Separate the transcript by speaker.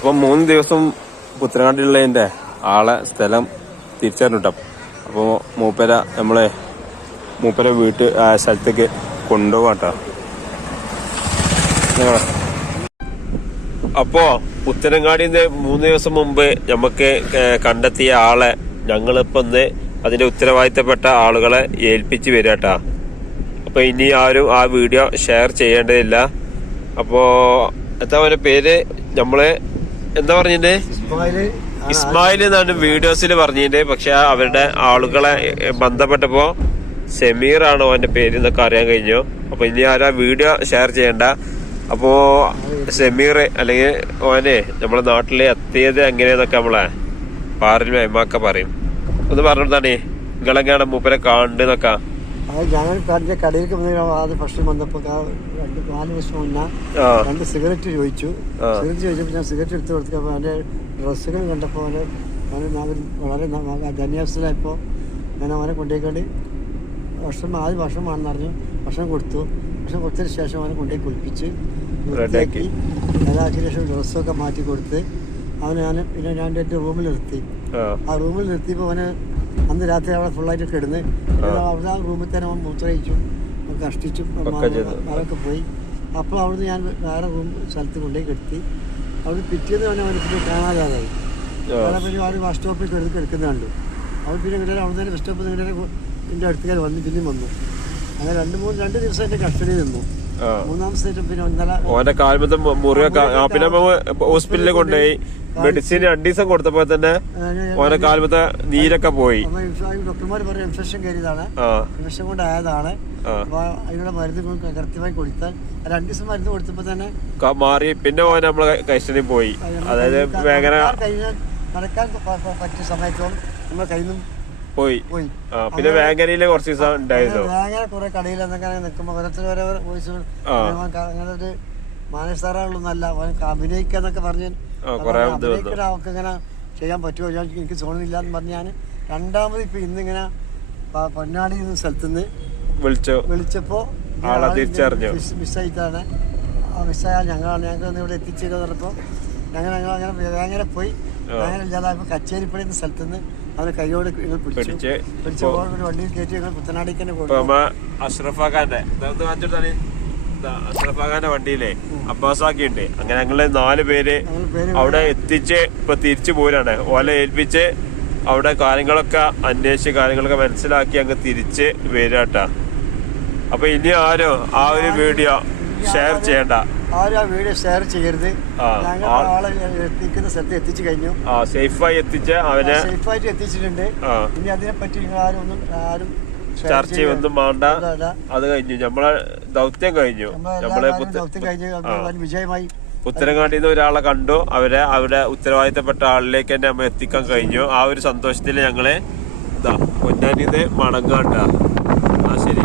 Speaker 1: അപ്പൊ മൂന്ന് ദിവസം പുത്തനങ്ങാട്ടിലുള്ളതിന്റെ ആളെ സ്ഥലം തിരിച്ചറിഞ്ഞിട്ട അപ്പോൾ അപ്പൊ മൂപ്പര നമ്മളെ മൂപ്പര വീട്ട് സ്ഥലത്തേക്ക് കൊണ്ടുപോകാം കേട്ടോ. അപ്പോ പുത്തനങ്ങാടിന്ന് മൂന്ന് ദിവസം മുമ്പ് നമുക്ക് കണ്ടെത്തിയ ആളെ ഞങ്ങളിപ്പോ ഒന്ന് അതിന്റെ ഉത്തരവാദിത്തപ്പെട്ട ആളുകളെ ഏൽപ്പിച്ച് വരിക കേട്ടാ. അപ്പൊ ഇനി ആരും ആ വീഡിയോ ഷെയർ ചെയ്യേണ്ടതില്ല. അപ്പോ എന്താ പേര്? നമ്മൾ എന്താ പറഞ്ഞിട്ട്? ഇസ്മായിൽ എന്നാണ് വീഡിയോസിൽ പറഞ്ഞിട്ട് പക്ഷെ അവരുടെ ആളുകളെ ബന്ധപ്പെട്ടപ്പോ സെമീർ ആണ് അവന്റെ പേര് എന്നൊക്കെ അറിയാൻ കഴിഞ്ഞു. അപ്പൊ ഇനി ആരാ വീഡിയോ ഷെയർ ചെയ്യണ്ട. അപ്പോ സെമീർ അല്ലെങ്കിൽ ഓനെ നമ്മളെ നാട്ടിലെ എത്തിയത് എങ്ങനെയെന്നൊക്കെ നമ്മളെ പാറിൽ മേമാക്ക പറയും. ഒന്ന് പറഞ്ഞിട്ടാണേ നിങ്ങളെങ്ങാണ് മൂപ്പരെ കാണുന്നൊക്കെ
Speaker 2: അത് ഞങ്ങൾ കണ്ട കടയിലേക്ക് അത് ഭക്ഷണം ഫസ്റ്റ് വന്നപ്പോൾ രണ്ട് നാല് വർഷം മുന്നേ രണ്ട് സിഗരറ്റ് ചോദിച്ചു. സിഗരറ്റ് ചോദിച്ചപ്പോൾ ഞാൻ സിഗരറ്റ് എടുത്ത് കൊടുത്തപ്പോൾ അവന്റെ ഡ്രസ്സുകൾ കണ്ടപ്പോൾ അവന് വളരെ ധന്യാവസ്ഥയിലായപ്പോൾ ഞാൻ അവനെ കൊണ്ടുപോയിക്കൊണ്ട് ഭക്ഷണം ആദ്യം ഭക്ഷണം പറഞ്ഞു ഭക്ഷണം കൊടുത്തു. ഭക്ഷണം കൊടുത്തതിന് ശേഷം അവനെ കൊണ്ടുപോയി കുളിപ്പിച്ച് വൃത്തിയാക്കി. ഏതാക്കിയ ശേഷം ഡ്രസ്സൊക്കെ മാറ്റി കൊടുത്ത് അവനെ ഞാൻ പിന്നെ ഞാൻ എന്റെ റൂമിൽ നിർത്തി.
Speaker 1: ആ.
Speaker 2: ആ റൂമിൽ നിർത്തിയപ്പോൾ അവന് അന്ന് രാത്രി അവിടെ ഫുള്ളായിട്ട് കിടന്ന് അവിടെ റൂമിൽ തന്നെ അവൻ മൂത്രയിച്ചു കഷ്ടിച്ചു. അതൊക്കെ പോയി. അപ്പോൾ അവിടുന്ന് ഞാൻ വേറെ റൂം സ്ഥലത്ത് കൊണ്ടുപോയി കിടത്തി. അവിടെ പിറ്റേന്ന് തന്നെ അവനെ പിന്നെ കാണാതായി. വേറെ പിന്നെ അവർ ബസ് സ്റ്റോപ്പിൽ കിടന്ന് കിടക്കുന്നുണ്ട് അവർ പിന്നെ കിട്ടാൻ അവിടെ തന്നെ ബസ് സ്റ്റോപ്പിൽ നിന്ന് എന്റെ അടുത്തേക്ക് വന്ന് പിന്നെയും വന്നു. അങ്ങനെ രണ്ട് മൂന്ന് രണ്ട് ദിവസം എന്റെ കസ്റ്റഡിയിൽ നിന്നു. പിന്നെ ഇന്നലെ
Speaker 1: ഓന്റെ കാൽമത്തെ മുറിവൊക്കെ പിന്നെ ഹോസ്പിറ്റലിൽ കൊണ്ടുപോയി. മെഡിസിൻ രണ്ടു ദിവസം കൊടുത്തപ്പോ തന്നെ ഓന്റെ കാൽമത്തെ നീരൊക്കെ പോയി.
Speaker 2: ഡോക്ടർമാർ പറയും ഇൻഫെക്ഷൻ കയറിയതാണ്. ഇൻഫെക്ഷൻ കൊണ്ടായതാണ് അതിനുള്ള മരുന്ന് കൃത്യമായി കൊടുത്താൽ രണ്ടു ദിവസം മരുന്ന് കൊടുത്തപ്പോ തന്നെ
Speaker 1: മാറി. പിന്നെ ഓൻ നമ്മളെ കൈസ്റ്റഡിൽ പോയി. അതായത് ഭയങ്കര
Speaker 2: നടക്കാൻ പറ്റിയ സമയത്തോളം നമ്മളെ കയ്യിൽ നിന്നും
Speaker 1: പോയി. പിന്നെ വേങ്ങരയിൽ കുറച്ച് ദിവസം ഉണ്ടായിരുന്നു.
Speaker 2: അങ്ങനെ കുറെ കടയിൽ എന്നൊക്കെ നിൽക്കുമ്പോൾ ഓരോരുത്തർ ഓരോ വോയിസുകൾ
Speaker 1: ആ.
Speaker 2: അങ്ങനെ ഒരു മാനസാറുള്ളൊന്നല്ല അവൻ അഭിനയിക്കാന്നൊക്കെ പറഞ്ഞ്
Speaker 1: കുറേ ഇത് വന്നു.
Speaker 2: അഭിനയിക്കാൻ അവർക്ക് ഇങ്ങനെ ചെയ്യാൻ പറ്റുമോ? ഞാൻ എനിക്ക് തോന്നുന്നില്ല എന്ന് പറഞ്ഞ് ഞാൻ രണ്ടാമത് ഇപ്പൊ ഇന്നിങ്ങനെ പൊന്നാടി എന്ന സ്ഥലത്തുനിന്ന്
Speaker 1: വിളിച്ചു.
Speaker 2: വിളിച്ചപ്പോ
Speaker 1: തിരിച്ചറിഞ്ഞു.
Speaker 2: മിസ്സായിട്ടാണ് മിസ്സായാൽ ഞങ്ങളാണ്. ഞങ്ങൾ ഇവിടെ എത്തിച്ചേരുക പറഞ്ഞപ്പോൾ ഞങ്ങൾ ഞങ്ങൾ അങ്ങനെ വേങ്ങര പോയി. വേങ്ങര ഇല്ലാതായപ്പോൾ കച്ചേരിപ്പടി എന്ന സ്ഥലത്ത് അവരെ കൈയോട് പിടിച്ചു പിടിച്ചപ്പോൾ വണ്ടിയിൽ കയറ്റി ഞങ്ങൾ പുത്തനാടിക്ക് തന്നെ
Speaker 1: ഇപ്പൊ
Speaker 2: കൊടുത്തു
Speaker 1: നമ്മ അഷ്റഫാഖാന്റെ അഷ്റഫാഖാന്റെ വണ്ടിയിലെ അബ്ബാസാക്കി ഉണ്ട്. അങ്ങനെ ഞങ്ങൾ നാല് പേര് അവിടെ എത്തിച്ച് ഇപ്പൊ തിരിച്ചു പോരാണ്. ഓല ഏൽപ്പിച്ച് അവിടെ കാര്യങ്ങളൊക്കെ അന്വേഷിച്ച് കാര്യങ്ങളൊക്കെ മനസ്സിലാക്കി അങ്ങ് തിരിച്ച് വരാട്ടാ. അപ്പൊ ഇനി ആരോ ആ ഒരു വീഡിയോ ഷെയർ ചെയ്യണ്ട.
Speaker 2: ആരും ആ വീഡിയോ ഷെയർ ചെയ്യരുത്. ഞങ്ങൾ ആളെ എത്തിക്കുന്ന സ്ഥലത്ത് എത്തിച്ചു കഴിഞ്ഞു.
Speaker 1: സേഫായി എത്തിച്ച് അവനെ
Speaker 2: സേഫായിട്ട് എത്തിച്ചിട്ടുണ്ട്. ഇനി അതിനെപ്പറ്റി നിങ്ങൾ ആരും ഒന്നും ആരും
Speaker 1: ചർച്ച ചെയ്യൊന്നും വേണ്ട. അത് കഴിഞ്ഞു. നമ്മളെ ദൗത്യം കഴിഞ്ഞു.
Speaker 2: നമ്മളെ ദൗത്യം കഴിഞ്ഞു വിജയമായി.
Speaker 1: ഉത്തരങ്ങാട്ടിൽ നിന്ന് ഒരാളെ കണ്ടു. അവരെ അവരുടെ ഉത്തരവാദിത്തപ്പെട്ട ആളിലേക്ക് തന്നെ നമ്മൾ എത്തിക്കാൻ കഴിഞ്ഞു. ആ ഒരു സന്തോഷത്തിൽ ഞങ്ങൾ പൊന്നാനിന്ന് മടങ്ങാണ്ട ആ ശരി.